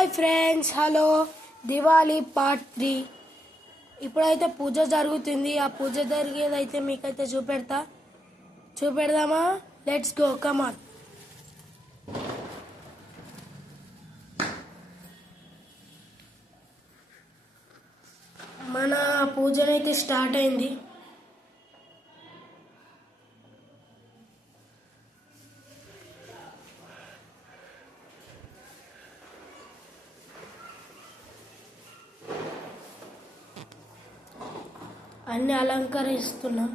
Hi friends, hello. Diwali part 3. ఇప్పుడైతే పూజ జరుగుతుంది. ఆ పూజ జరిగేదైతే మీకైతే చూపెడదామా? లెట్స్ గో, కమాన్. మన పూజనైతే స్టార్ట్ అయింది. అన్ని అలంకరిస్తున్నాం.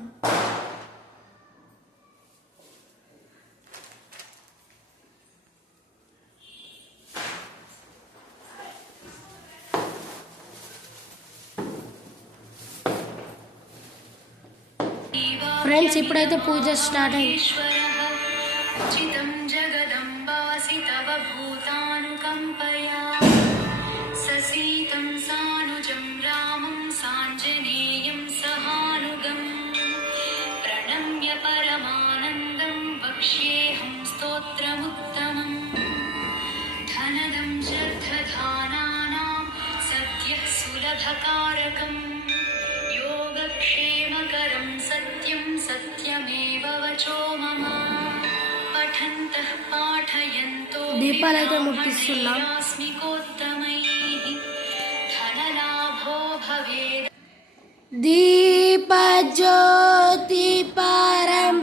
ఫ్రెండ్స్, ఇప్పుడైతే పూజ స్టార్ట్ అయింది. परमानन्दं वक्ष्येऽहं स्तोत्रमुत्तमम् धनदं श्रद्धधानानां सद्यः सुलभकारकम् योगक्षेमकरं सत्यं सत्यमेव वचो मम पठन्तः पाठयन्तो विद्यास्मिकोत्तमैः धनलाभो भवेत्. दीपज्योति परं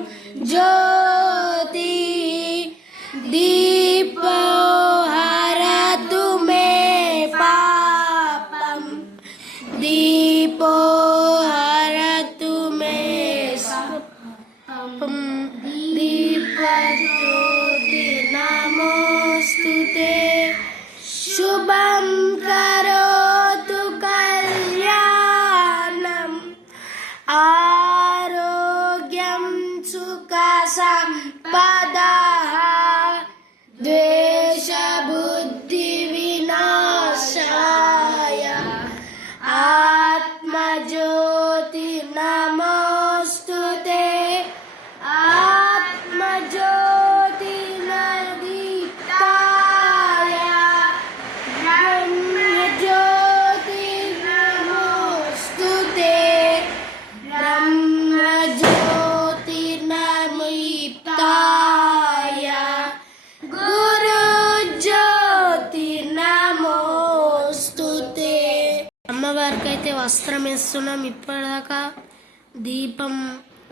ज्योति दीपो हरतु मे पापं दीपो हरतु मे पापं दीपज्योति नमोस्तुते शुभं करोतु कल्याणम् आरोग्यं सुख संपदः द्वेषबुद्धि विनाशाय आत्मज्योति नमोस्तुते आत्मज्योति नदीप्ताय ब्रह्मज्योति नमोस्तुते ब्रह्मज्योति नमीप्ताय गुरुज्योति नमोस्तुते. అమ్మవారికి అయితే వస్త్రం వేస్తున్నాం. ఇప్పటిదాకా దీపం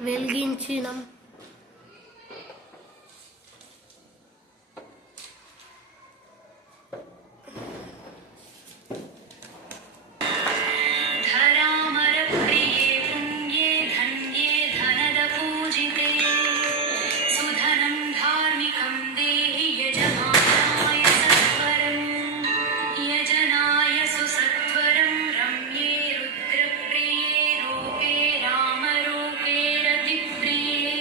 వెలిగించినాం. धरामरप्रिये पुण्ये धन्ये धनदपूजिते सुधनं धार्मिकं देहि यजमानाय सुसत्वरं रम्ये रुद्रप्रिये रूपे रामरूपे रतिप्रिये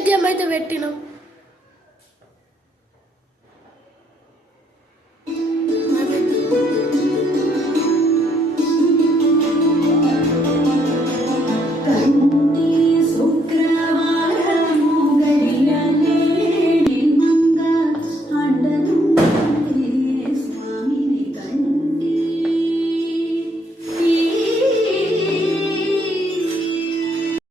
నైవేద్యం అయితే పెట్టినాం. నైవేద్యం.